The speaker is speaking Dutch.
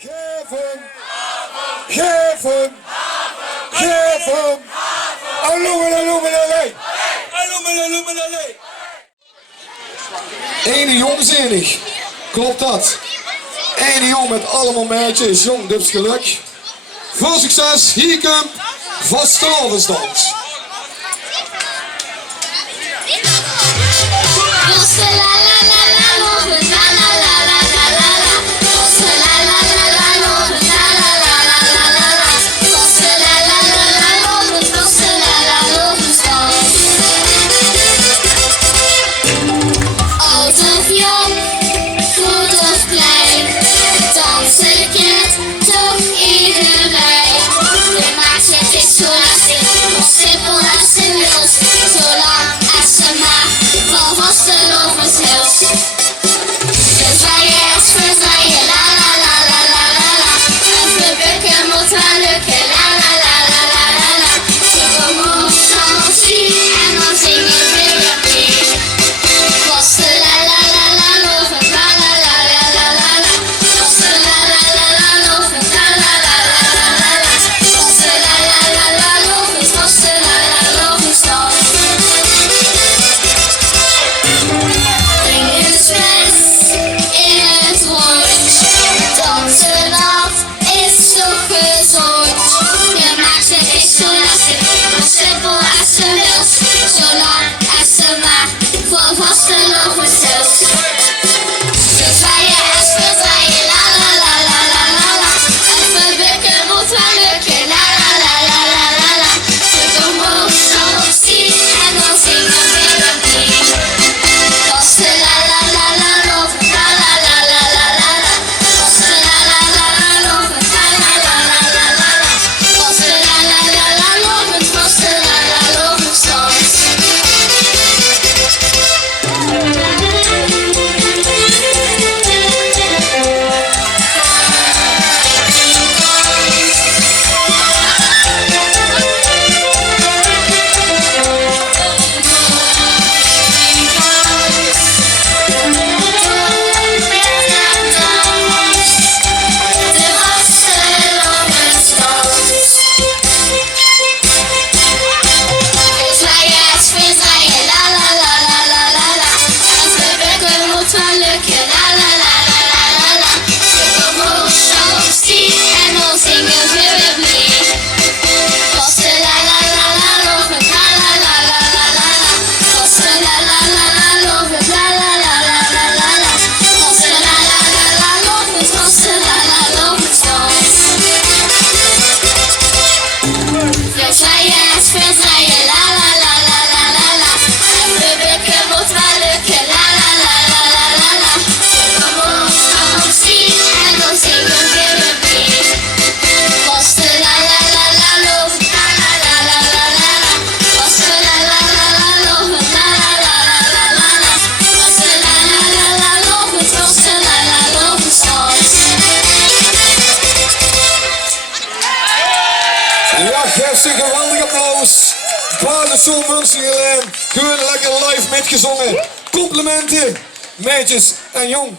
Geef hem! Geef hem! Geef hem! Alloemelaloemelalei! Alloemelaloemelalei! Ene jong zenig. Klopt dat? Ene jong met allemaal meisjes. Jong dups geluk. Veel succes. Hier komt vastelovensdans. Ja, geef ze een geweldig applaus. Badenzoom Münsterland. Gewoon lekker live metgezongen. Complimenten, meisjes en jong.